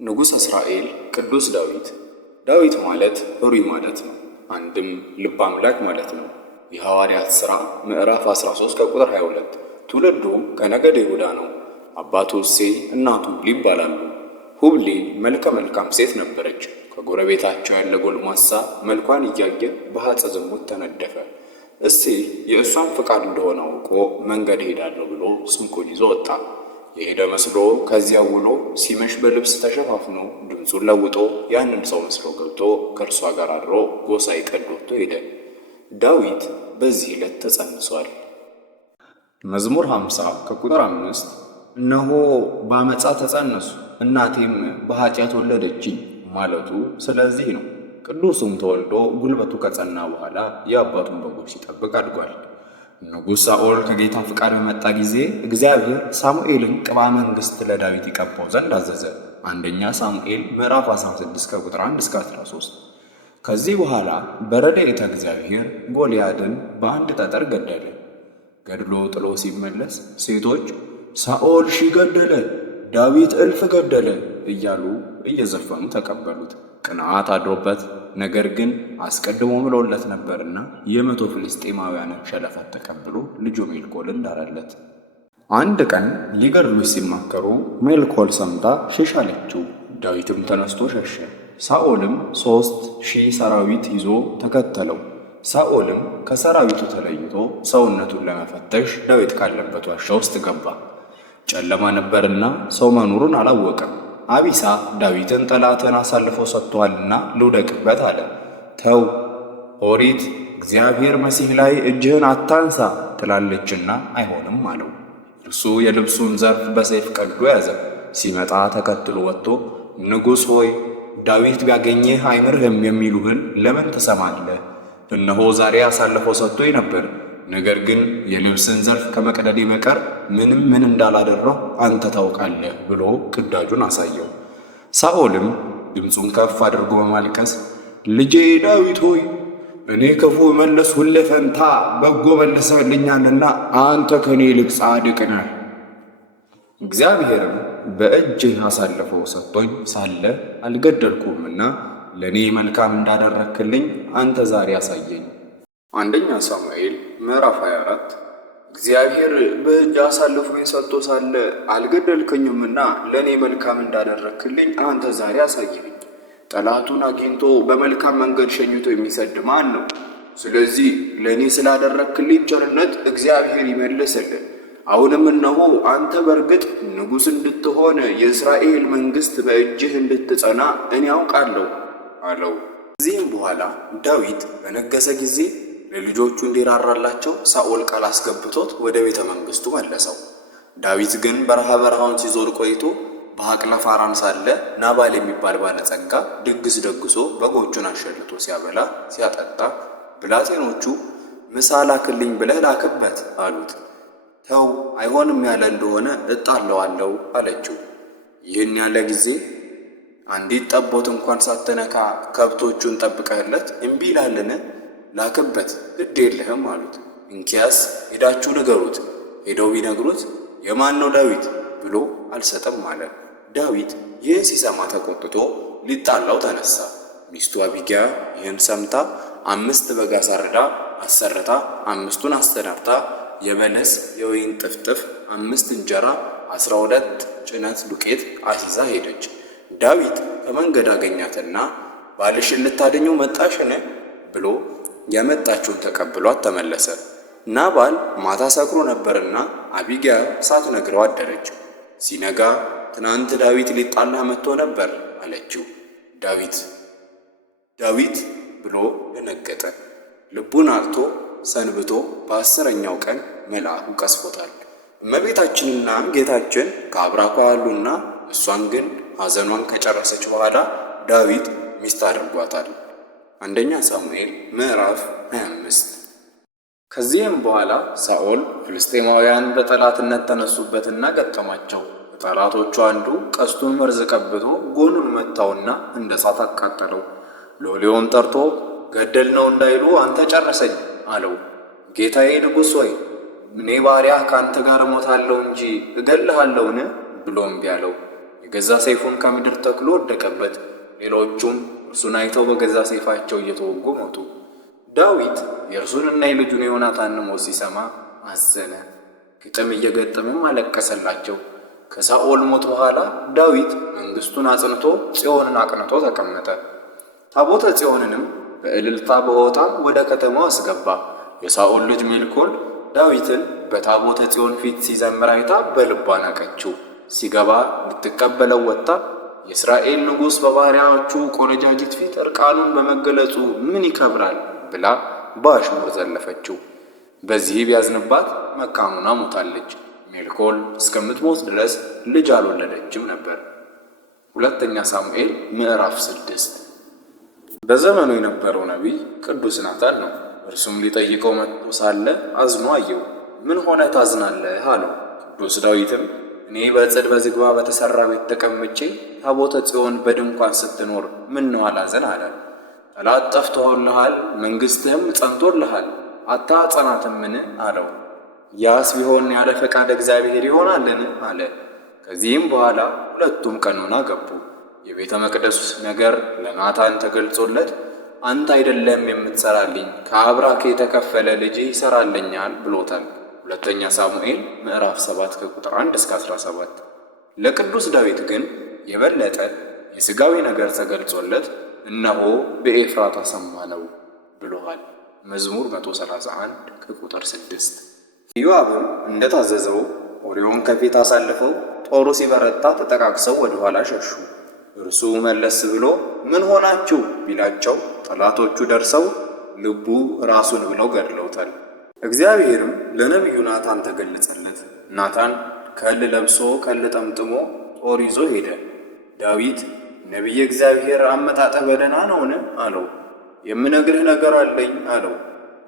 ንጉሥ እስራኤል ቅዱስ ዳዊት። ዳዊት ማለት ሩይ ማለት ነው። አንድም ልበ አምላክ ማለት ነው። የሐዋርያት ሥራ ምዕራፍ 13 ከቁጥር 22። ትውልዱ ከነገደ ይሁዳ ነው። አባቱ እሴይ እናቱ ሁብሊ ይባላሉ። ሁብሊ መልከ መልካም ሴት ነበረች። ከጎረቤታቸው ያለ ጎልማሳ መልኳን እያየ በሐፀ ዝሙት ተነደፈ። እሴይ የእሷን ፍቃድ እንደሆነ አውቆ መንገድ ሄዳለሁ ብሎ ስንቁን ይዞ ወጣ። የሄደ መስሎ ከዚያ ውሎ ሲመሽ በልብስ ተሸፋፍኖ ድምፁን ለውጦ ያንን ሰው መስሎ ገብቶ ከእርሷ ጋር አድሮ ጎሳ ይቀድ ወጥቶ ሄደ። ዳዊት በዚህ ዕለት ተጸንሷል። መዝሙር 50 ከቁጥር 5 እነሆ በአመፃ ተጸነሱ እናቴም በኃጢአት ወለደችኝ ማለቱ ስለዚህ ነው። ቅዱሱም ተወልዶ ጉልበቱ ከጸና በኋላ የአባቱን በጎች ሲጠብቅ አድጓል። ንጉሥ ሳኦል ከጌታ ፍቃድ በመጣ ጊዜ እግዚአብሔር ሳሙኤልን ቅባ መንግሥት ለዳዊት ይቀባው ዘንድ አዘዘ። አንደኛ ሳሙኤል ምዕራፍ 16 ከቁጥር 1 እስከ 13። ከዚህ በኋላ በረድኤተ እግዚአብሔር ጎልያድን በአንድ ጠጠር ገደለ። ገድሎ ጥሎ ሲመለስ ሴቶች ሳኦል ሺህ ገደለ፣ ዳዊት እልፍ ገደለ እያሉ እየዘፈኑ ተቀበሉት። ቅንዓት አድሮበት ነገር ግን አስቀድሞ ምሎለት ነበርና የ100 ፍልስጤማውያንን ሸለፈት ተቀብሎ ልጁ ሜልኮልን ዳረለት። አንድ ቀን ሊገድሉት ሲማከሩ ሜልኮል ሰምታ ሽሽ አለችው። ዳዊትም ተነስቶ ሸሸ። ሳኦልም 3000 ሰራዊት ይዞ ተከተለው። ሳኦልም ከሰራዊቱ ተለይቶ ሰውነቱን ለመፈተሽ ዳዊት ካለበት ዋሻ ውስጥ ገባ። ጨለማ ነበርና ሰው መኖሩን አላወቀም። አቢሳ ዳዊትን ጠላትን አሳልፎ ሰጥቷልና ልውደቅበት አለ። ተው ኦሪት እግዚአብሔር መሲህ ላይ እጅህን አታንሳ ትላለችና አይሆንም አለው። እርሱ የልብሱን ዘርፍ በሰይፍ ቀዶ ያዘ። ሲመጣ ተከትሎ ወጥቶ ንጉሥ ሆይ ዳዊት ቢያገኝህ አይምርህም የሚሉህን ለምን ትሰማለህ? እነሆ ዛሬ አሳልፎ ሰጥቶኝ ነበር። ነገር ግን የልብስን ዘርፍ ከመቅደዴ በቀር ምን እንዳላደረሁ አንተ ታውቃለህ ብሎ ቅዳጁን አሳየው። ሳኦልም ድምፁን ከፍ አድርጎ በማልቀስ ልጄ ዳዊት ሆይ እኔ ክፉ መለስሁልህ ፈንታ በጎ መልሰህልኛልና አንተ ከኔ ይልቅ ጻድቅ ነህ። እግዚአብሔርም በእጅህ አሳልፈው ሰጥቶኝ ሳለ አልገደልኩህምና ለእኔ መልካም እንዳደረክልኝ አንተ ዛሬ አሳየኝ። አንደኛ ሳሙኤል ምዕራፍ 24 እግዚአብሔር በእጅ አሳልፎኝ ሰጥቶ ሳለ አልገደልከኝምና ለእኔ መልካም እንዳደረክልኝ አንተ ዛሬ አሳየኝ። ጠላቱን አግኝቶ በመልካም መንገድ ሸኝቶ የሚሰድ ማን ነው? ስለዚህ ለእኔ ስላደረክልኝ ቸርነት እግዚአብሔር ይመልስልን። አሁንም እነሆ አንተ በርግጥ ንጉሥ እንድትሆን የእስራኤል መንግሥት በእጅህ እንድትጸና እኔ አውቃለሁ አለው። ከዚህም በኋላ ዳዊት በነገሰ ጊዜ ለልጆቹ እንዲራራላቸው ሳኦል ቃል አስገብቶት ወደ ቤተ መንግሥቱ መለሰው። ዳዊት ግን በረሃውን ሲዞር ቆይቶ በሐቅለፋራን ሳለ ናባል የሚባል ባለጸጋ ድግስ ደግሶ በጎቹን አሸልቶ ሲያበላ ሲያጠጣ ብላቴኖቹ ምሳ ላክልኝ ብለህ ላክበት አሉት። ተው አይሆንም ያለ እንደሆነ እጣለዋለሁ አለችው። ይህን ያለ ጊዜ አንዲት ጠቦት እንኳን ሳትነካ ከብቶቹን ጠብቀህለት እምቢ ይላልን? ላክበት ግድ የለህም አሉት። እንኪያስ ሄዳችሁ ንገሩት። ሄደው ቢነግሩት የማን ነው ዳዊት ብሎ አልሰጥም አለ። ዳዊት ይህን ሲሰማ ተቆጥቶ ሊጣላው ተነሳ። ሚስቱ አቢግያ ይህን ሰምታ 5 በግ አሰርታ 5ቱን አሰናብታ የበለስ የወይን ጥፍጥፍ 5 እንጀራ 12 ጭነት ዱቄት አሲዛ ሄደች። ዳዊት ከመንገድ አገኛትና ባልሽን ልታደኘው መጣሽን ብሎ ያመጣችውን ተቀብሏት ተመለሰ። ናባል ማታ ሰክሮ ነበርና አቢግያ ሳትነግረው አደረች። ሲነጋ ትናንት ዳዊት ሊጣላ መጥቶ ነበር አለችው። ዳዊት ብሎ ደነገጠ። ልቡን አልቶ ሰንብቶ በ10ኛው ቀን መልአኩ ቀስፎታል። እመቤታችንና ጌታችን ከአብራኳ ያሉና እሷን ግን ሐዘኗን ከጨረሰች በኋላ ዳዊት ሚስት አድርጓታል። አንደኛ ሳሙኤል ምዕራፍ 25 ከዚህም በኋላ ሳኦል ፍልስጤማውያን በጠላትነት ተነሱበትና ገጠማቸው። ከጠላቶቹ አንዱ ቀስቱን መርዝ ቀብቶ ጎኑን መታውና እንደ እሳት አቃጠለው። ሎሌውን ጠርቶ ገደልነው እንዳይሉ አንተ ጨረሰኝ አለው። ጌታዬ ንጉሥ ሆይ እኔ ባሪያህ ከአንተ ጋር እሞታለሁ እንጂ እገልሃለሁን ብሎ እምቢ አለው። የገዛ ሰይፉን ከምድር ተክሎ ወደቀበት። ሌሎቹም እርሱን አይተው በገዛ ሰይፋቸው እየተወጉ ሞቱ። ዳዊት የእርሱንና የልጁን የዮናታንን ሞት ሲሰማ አዘነ። ግጥም እየገጠመም አለቀሰላቸው። ከሳኦል ሞት በኋላ ዳዊት መንግሥቱን አጽንቶ ጽዮንን አቅንቶ ተቀመጠ። ታቦተ ጽዮንንም በእልልታ በሆታ ወደ ከተማው አስገባ። የሳኦል ልጅ ሜልኮል ዳዊትን በታቦተ ጽዮን ፊት ሲዘምር አይታ በልቧ ናቀችው። ሲገባ ልትቀበለው ወጥታ የእስራኤል ንጉሥ በባሪያዎቹ ቆነጃጅት ፊት እርቃኑን በመገለጹ ምን ይከብራል ብላ በአሽሙር ዘለፈችው። በዚህ ቢያዝንባት መካኑና ሞታለች። ሜልኮል እስከምትሞት ድረስ ልጅ አልወለደችም ነበር። ሁለተኛ ሳሙኤል ምዕራፍ 6። በዘመኑ የነበረው ነቢይ ቅዱስ ናታን ነው። እርሱም ሊጠይቀው መጥቶ ሳለ አዝኖ አየው። ምን ሆነ ታዝናለህ? አለው። ቅዱስ ዳዊትም እኔ በጽድ በዝግባ በተሠራ ቤት ተቀምጬ ታቦተ ጽዮን በድንኳን ስትኖር ምን ነው አላዘን? አለ። ጠላት ጠፍቶልሃል፣ መንግሥትህም ጸንቶልሃል፣ አታጸናትምን? አለው። ያስ ቢሆን ያለ ፈቃድ እግዚአብሔር ይሆናልን? አለ። ከዚህም በኋላ ሁለቱም ቀኖና ገቡ። የቤተ መቅደስ ነገር ለናታን ተገልጾለት አንተ አይደለም የምትሠራልኝ፣ ከአብራክ የተከፈለ ልጅ ይሠራልኛል ብሎታል። ሁለተኛ ሳሙኤል ምዕራፍ 7 ከቁጥር 1 እስከ 17። ለቅዱስ ዳዊት ግን የበለጠ የሥጋዊ ነገር ተገልጾለት እነሆ በኤፍራታ ሰማነው ብሎሃል። መዝሙር 131 ከቁጥር 6። ኢዮአብም እንደታዘዘው ኦርዮን ከፊት አሳልፈው ጦሩ ሲበረታ ተጠቃቅሰው ወደ ኋላ ሸሹ። እርሱ መለስ ብሎ ምን ሆናችሁ ቢላቸው ጠላቶቹ ደርሰው ልቡ ራሱን ብለው ገድለውታል። እግዚአብሔርም ለነቢዩ ናታን ተገለጸለት። ናታን ከል ለብሶ ከል ጠምጥሞ ጦር ይዞ ሄደ። ዳዊት ነቢየ እግዚአብሔር አመጣጠህ በደህና ነውን? አለው። የምነግርህ ነገር አለኝ አለው።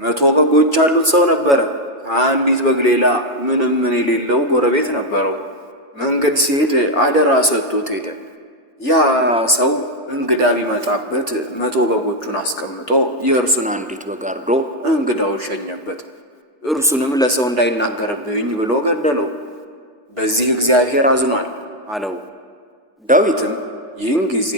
100 በጎች ያሉት ሰው ነበረ። ከአንዲት በግ ሌላ ምንም ምን የሌለው ጎረቤት ነበረው። መንገድ ሲሄድ አደራ ሰጥቶት ሄደ። ያ ሰው እንግዳ ቢመጣበት 100 በጎቹን አስቀምጦ የእርሱን አንዲት በግ አርዶ እንግዳውን ሸኘበት። እርሱንም ለሰው እንዳይናገርብኝ ብሎ ገደለው። በዚህ እግዚአብሔር አዝኗል አለው። ዳዊትም ይህን ጊዜ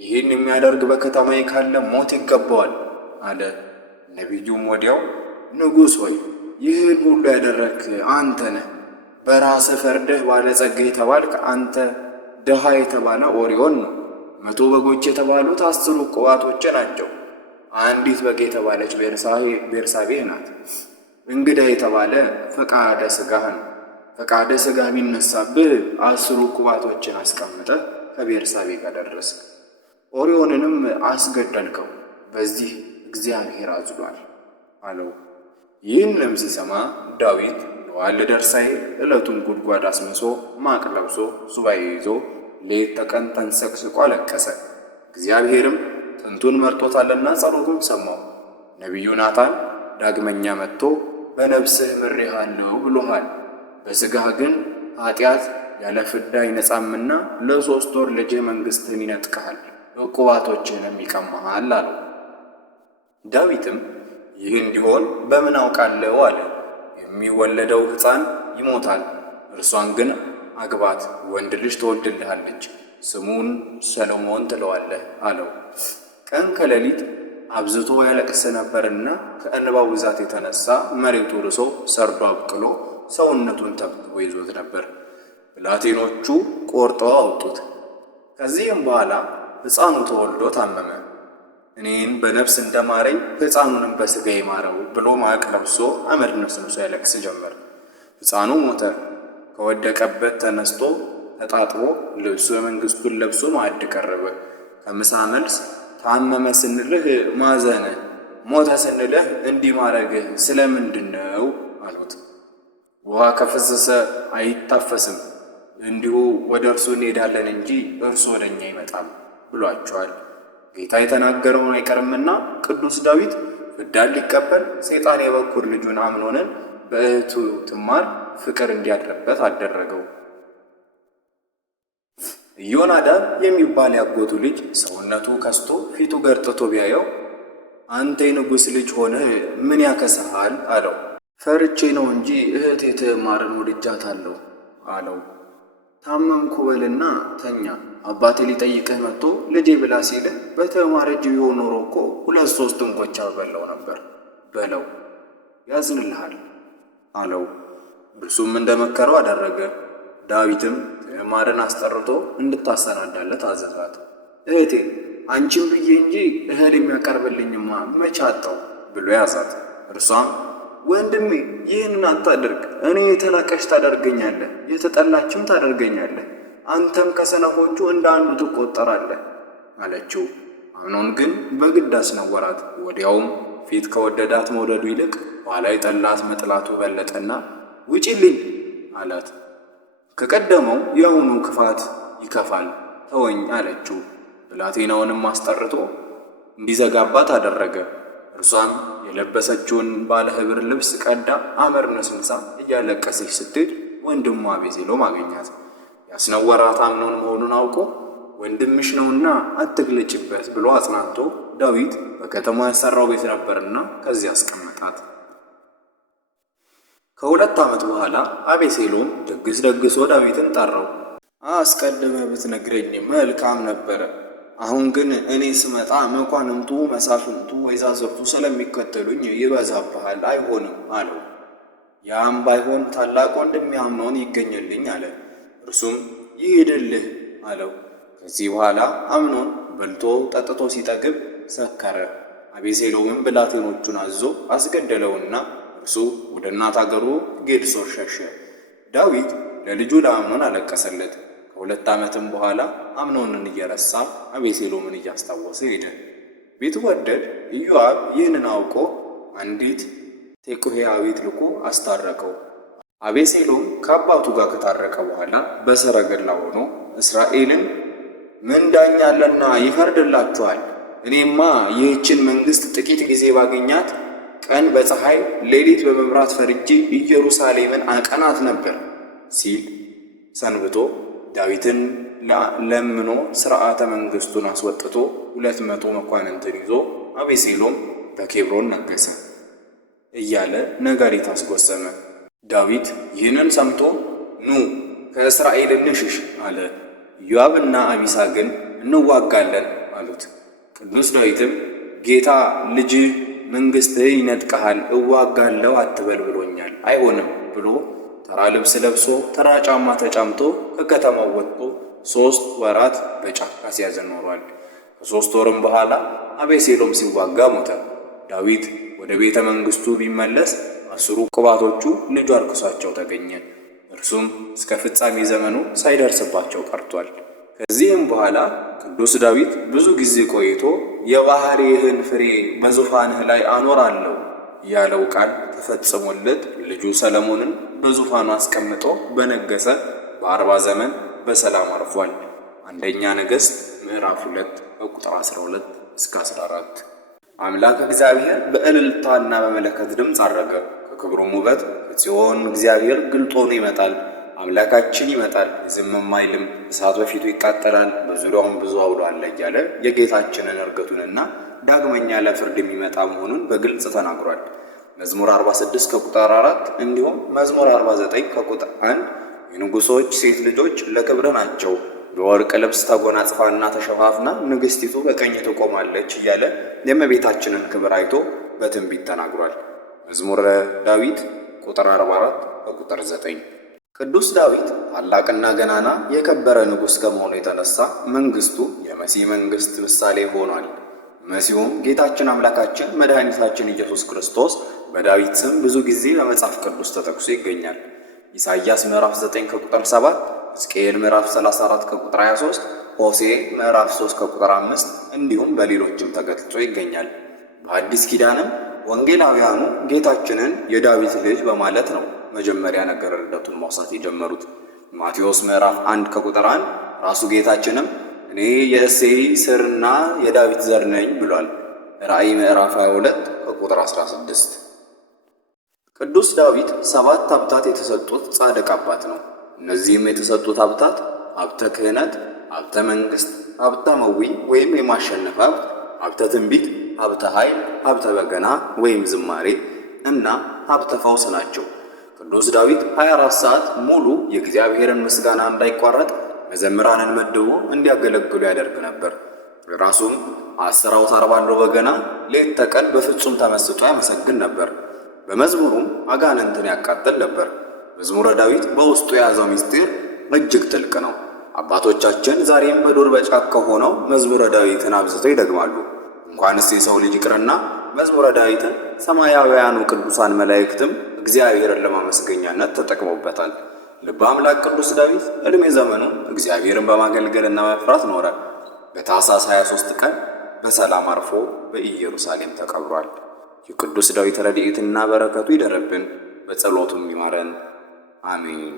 ይህን የሚያደርግ በከተማዬ ካለ ሞት ይገባዋል አለ። ነቢዩም ወዲያው ንጉሥ ሆይ ይህን ሁሉ ያደረግህ አንተ ነህ። በራስህ ፈርደህ ባለጸጋ የተባልክ አንተ፣ ድሃ የተባለ ኦርዮን ነው። 100 በጎች የተባሉት 10 ዕቁባቶች ናቸው። አንዲት በግ የተባለች ቤርሳቤህ ናት። እንግዳ የተባለ ፈቃደ ሥጋህ ነው። ፈቃደ ሥጋ ቢነሳብህ 10 ዕቁባቶችን አስቀምጠህ ከቤርሳቤ ጋር ደረስክ። ኦርዮንንም አስገደልከው። በዚህ እግዚአብሔር አዝኗል አለው። ይህንም ሲሰማ ዳዊት ለዋል ደርሳይ ዕለቱን ጉድጓድ አስምሶ ማቅ ለብሶ ሱባኤ ይዞ ሌት ተቀን ተንሰቅስቆ አለቀሰ። እግዚአብሔርም ጥንቱን መርጦታልና ጸሎቱን ሰማው። ነቢዩ ናታን ዳግመኛ መጥቶ በነፍስህ ምሬሃለሁ ብሎሃል፣ በሥጋህ ግን ኃጢአት ያለ ፍዳ አይነጻምና ለ3 ወር ልጅህ መንግሥትህን ይነጥቀሃል፣ ዕቁባቶችህንም ይቀማሃል አለው። ዳዊትም ይህ እንዲሆን በምን አውቃለሁ አለ። የሚወለደው ሕፃን ይሞታል፣ እርሷን ግን አግባት፣ ወንድ ልጅ ትወልድልሃለች፣ ስሙን ሰሎሞን ትለዋለህ አለው። ቀን ከሌሊት አብዝቶ ያለቅስ ነበርና ከእንባው ብዛት የተነሳ መሬቱ ርሶ ሰርዶ አብቅሎ ሰውነቱን ተብትቦ ይዞት ነበር። ብላቴኖቹ ቆርጠው አወጡት። ከዚህም በኋላ ሕፃኑ ተወልዶ ታመመ። እኔን በነፍስ እንደማረኝ ሕፃኑንም በሥጋ ይማረው ብሎ ማቅ ለብሶ አመድ ነስንሶ ያለቅስ ጀመር። ሕፃኑ ሞተ። ከወደቀበት ተነስቶ ተጣጥቦ ልብሱ የመንግሥቱን ለብሶ ማዕድ ቀረበ። ከምሳ መልስ ታመመ ስንልህ ማዘነ፣ ሞተ ስንልህ እንዲህ ማረግህ ስለምንድን ነው አሉት። ውሃ ከፈሰሰ አይታፈስም፣ እንዲሁ ወደ እርሱ እንሄዳለን እንጂ እርሱ ወደ እኛ አይመጣም ብሏቸዋል። ጌታ የተናገረውን አይቀርምና ቅዱስ ዳዊት ፍዳን ሊቀበል ሰይጣን የበኩር ልጁን አምኖንን በእህቱ ትዕማር ፍቅር እንዲያድርበት አደረገው። ኢዮናዳብ የሚባል ያጎቱ ልጅ ሰውነቱ ከስቶ ፊቱ ገርጥቶ ቢያየው አንተ የንጉሥ ልጅ ሆነህ ምን ያከስሃል አለው። ፈርቼ ነው እንጂ እህቴ ትዕማርን ወድጃታለሁ አለው። ታመምኩ በልና ተኛ። አባቴ ሊጠይቅህ መጥቶ ልጄ ብላ ሲልህ በተማረ እጅ ቢሆን ኖሮ እኮ 2-3 እንጎቻ በለው ነበር በለው፣ ያዝንልሃል አለው። እርሱም እንደመከረው አደረገ። ዳዊትም ትዕማርን አስጠርቶ እንድታሰናዳለት አዘዛት። እህቴ አንቺም ብዬ እንጂ እህል የሚያቀርብልኝማ መቼ አጣው ብሎ ያዛት። እርሷም ወንድሜ ይህንን አታድርግ፣ እኔ የተናቀች ታደርገኛለህ፣ የተጠላችም ታደርገኛለህ፣ አንተም ከሰነፎቹ እንደ አንዱ ትቆጠራለህ አለችው። አምኖን ግን በግድ አስነወራት። ወዲያውም ፊት ከወደዳት መውደዱ ይልቅ ኋላ የጠላት መጥላቱ በለጠና ውጪልኝ አላት። ከቀደመው የአሁኑ ክፋት ይከፋል፣ ተወኝ አለችው። ብላቴናውንም አስጠርቶ እንዲዘጋባት አደረገ። እርሷም የለበሰችውን ባለ ኅብር ልብስ ቀዳ አመር ነስንሳ እያለቀሰች ስትሄድ ወንድሟ አቤሴሎም አገኛት። ያስነወራት አምኖን መሆኑን አውቆ ወንድምሽ ነውና አትግለጭበት ብሎ አጽናንቶ ዳዊት በከተማ ያሰራው ቤት ነበርና ከዚያ አስቀመጣት። ከ2 ዓመት በኋላ አቤሴሎም ድግስ ደግሶ ዳዊትን ጠራው። አስቀድመህ ብትነግረኝ መልካም ነበረ። አሁን ግን እኔ ስመጣ መኳንንቱ፣ መሳፍንቱ፣ ወይዛዝርቱ ስለሚከተሉኝ ይበዛብሃል፣ አይሆንም አለው። ያም ባይሆን ታላቅ ወንድሜ አምኖን ይገኝልኝ አለ። እርሱም ይሂድልህ አለው። ከዚህ በኋላ አምኖን በልቶ ጠጥቶ ሲጠግብ ሰከረ። አቤሴሎምም ብላቴኖቹን አዞ አስገደለውና እርሱ ወደ እናት አገሩ ጌድሶር ሸሸ። ዳዊት ለልጁ ለአምኖን አለቀሰለት። ከ2 ዓመትም በኋላ አምኖንን እየረሳ አቤሴሎምን እያስታወሰ ሄደ። ቢትወደድ ኢዮአብ ይህንን አውቆ አንዲት ቴቁሔያዊት ልኮ አስታረቀው። አቤሴሎም ከአባቱ ጋር ከታረቀ በኋላ በሰረገላ ሆኖ እስራኤልን ምን ዳኛ አለና ይፈርድላችኋል? እኔማ ይህችን መንግሥት ጥቂት ጊዜ ባገኛት ቀን በፀሐይ ሌሊት በመብራት ፈርጄ ኢየሩሳሌምን አቀናት ነበር ሲል ሰንብቶ ዳዊትን ለምኖ ሥርዓተ መንግሥቱን አስወጥቶ 200 መኳንንትን ይዞ አቤሴሎም በኬብሮን ነገሠ እያለ ነጋሪት አስጎሰመ። ዳዊት ይህንን ሰምቶ ኑ ከእስራኤል እንሽሽ አለ። ኢዮአብና አቢሳ ግን እንዋጋለን አሉት። ቅዱስ ዳዊትም ጌታ ልጅህ መንግሥትህ ይነጥቀሃል፣ እዋጋለሁ አትበል ብሎኛል፣ አይሆንም ብሎ ተራ ልብስ ለብሶ ተራ ጫማ ተጫምቶ ከከተማው ወጥቶ 3 ወራት በጫካ ሲያዝን ኖሯል። ከ3 ወርም በኋላ አቤሴሎም ሲዋጋ ሞተ። ዳዊት ወደ ቤተ መንግሥቱ ቢመለስ 10 ቁባቶቹ ልጁ አርክሷቸው ተገኘ። እርሱም እስከ ፍጻሜ ዘመኑ ሳይደርስባቸው ቀርቷል። ከዚህም በኋላ ቅዱስ ዳዊት ብዙ ጊዜ ቆይቶ የባሕርይህን ፍሬ በዙፋንህ ላይ አኖራለሁ ያለው ቃል ተፈጽሞለት ልጁ ሰለሞንን በዙፋኑ አስቀምጦ በነገሰ በ40 ዘመን በሰላም አርፏል። አንደኛ ነገሥት ምዕራፍ 2 ቁጥር 12 እስከ 14። አምላክ እግዚአብሔር በእልልታና በመለከት ድምፅ አረገ። ከክብሩም ውበት ጽዮን እግዚአብሔር ግልጥ ሆኖ ይመጣል። አምላካችን ይመጣል፣ ዝምም አይልም። እሳት በፊቱ ይቃጠላል፣ በዙሪያውም ብዙ አውሎ አለ እያለ የጌታችንን እርገቱንና ዳግመኛ ለፍርድ የሚመጣ መሆኑን በግልጽ ተናግሯል። መዝሙር 46 ከቁጥር 4 እንዲሁም መዝሙር 49 ከቁጥር 1 የንጉሶች ሴት ልጆች ለክብር ናቸው፣ በወርቅ ልብስ ተጎናጽፋና ተሸፋፍና ንግሥቲቱ በቀኝ ትቆማለች እያለ የእመቤታችንን ክብር አይቶ በትንቢት ተናግሯል። መዝሙረ ዳዊት ቁጥር 44 ከቁጥር 9። ቅዱስ ዳዊት ታላቅና ገናና የከበረ ንጉሥ ከመሆኑ የተነሳ መንግሥቱ የመሲህ መንግሥት ምሳሌ ሆኗል። መሲሁም ጌታችን አምላካችን መድኃኒታችን ኢየሱስ ክርስቶስ በዳዊት ስም ብዙ ጊዜ በመጽሐፍ ቅዱስ ተጠቅሶ ይገኛል። ኢሳይያስ ምዕራፍ 9 ከቁጥር 7፣ ሕዝቅኤል ምዕራፍ 34 ከቁጥር 23፣ ሆሴዕ ምዕራፍ 3 ከቁጥር 5 እንዲሁም በሌሎችም ተገልጾ ይገኛል። በአዲስ ኪዳንም ወንጌላውያኑ ጌታችንን የዳዊት ልጅ በማለት ነው መጀመሪያ ነገረ ልደቱን ማውሳት የጀመሩት። ማቴዎስ ምዕራፍ 1 ከቁጥር 1 ራሱ ጌታችንም እኔ የእሴይ ሥርና የዳዊት ዘር ነኝ ብሏል። ራእይ ምዕራፍ 22 ከቁጥር 16። ቅዱስ ዳዊት 7 ሀብታት የተሰጡት ጻድቅ አባት ነው። እነዚህም የተሰጡት ሀብታት ሀብተ ክህነት፣ ሀብተ መንግሥት፣ ሀብተ መዊ ወይም የማሸነፍ ሀብት፣ ሀብተ ትንቢት፣ ሀብተ ኃይል፣ ሀብተ በገና ወይም ዝማሬ እና ሀብተ ፈውስ ናቸው። ቅዱስ ዳዊት 24 ሰዓት ሙሉ የእግዚአብሔርን ምስጋና እንዳይቋረጥ መዘምራንን መድቦ እንዲያገለግሉ ያደርግ ነበር። ራሱም 10 አውታር ባለው በገና ሌት ተቀን በፍጹም ተመስጦ ያመሰግን ነበር። በመዝሙሩም አጋንንትን ያቃጥል ነበር። መዝሙረ ዳዊት በውስጡ የያዘው ምስጢር እጅግ ጥልቅ ነው። አባቶቻችን ዛሬም በዱር በጫካ ሆነው መዝሙረ ዳዊትን አብዝተው ይደግማሉ። እንኳንስ የሰው ልጅ ይቅርና መዝሙረ ዳዊትን ሰማያውያኑ ቅዱሳን መላእክትም እግዚአብሔርን ለማመስገኛነት ተጠቅመውበታል። ልበ አምላክ ቅዱስ ዳዊት ዕድሜ ዘመኑን እግዚአብሔርን በማገልገልና መፍራት ኖረ። በታኅሳስ 23 ቀን በሰላም አርፎ በኢየሩሳሌም ተቀብሯል። የቅዱስ ዳዊት ረድኤትና በረከቱ ይደረብን፣ በጸሎቱም ይማረን፣ አሜን።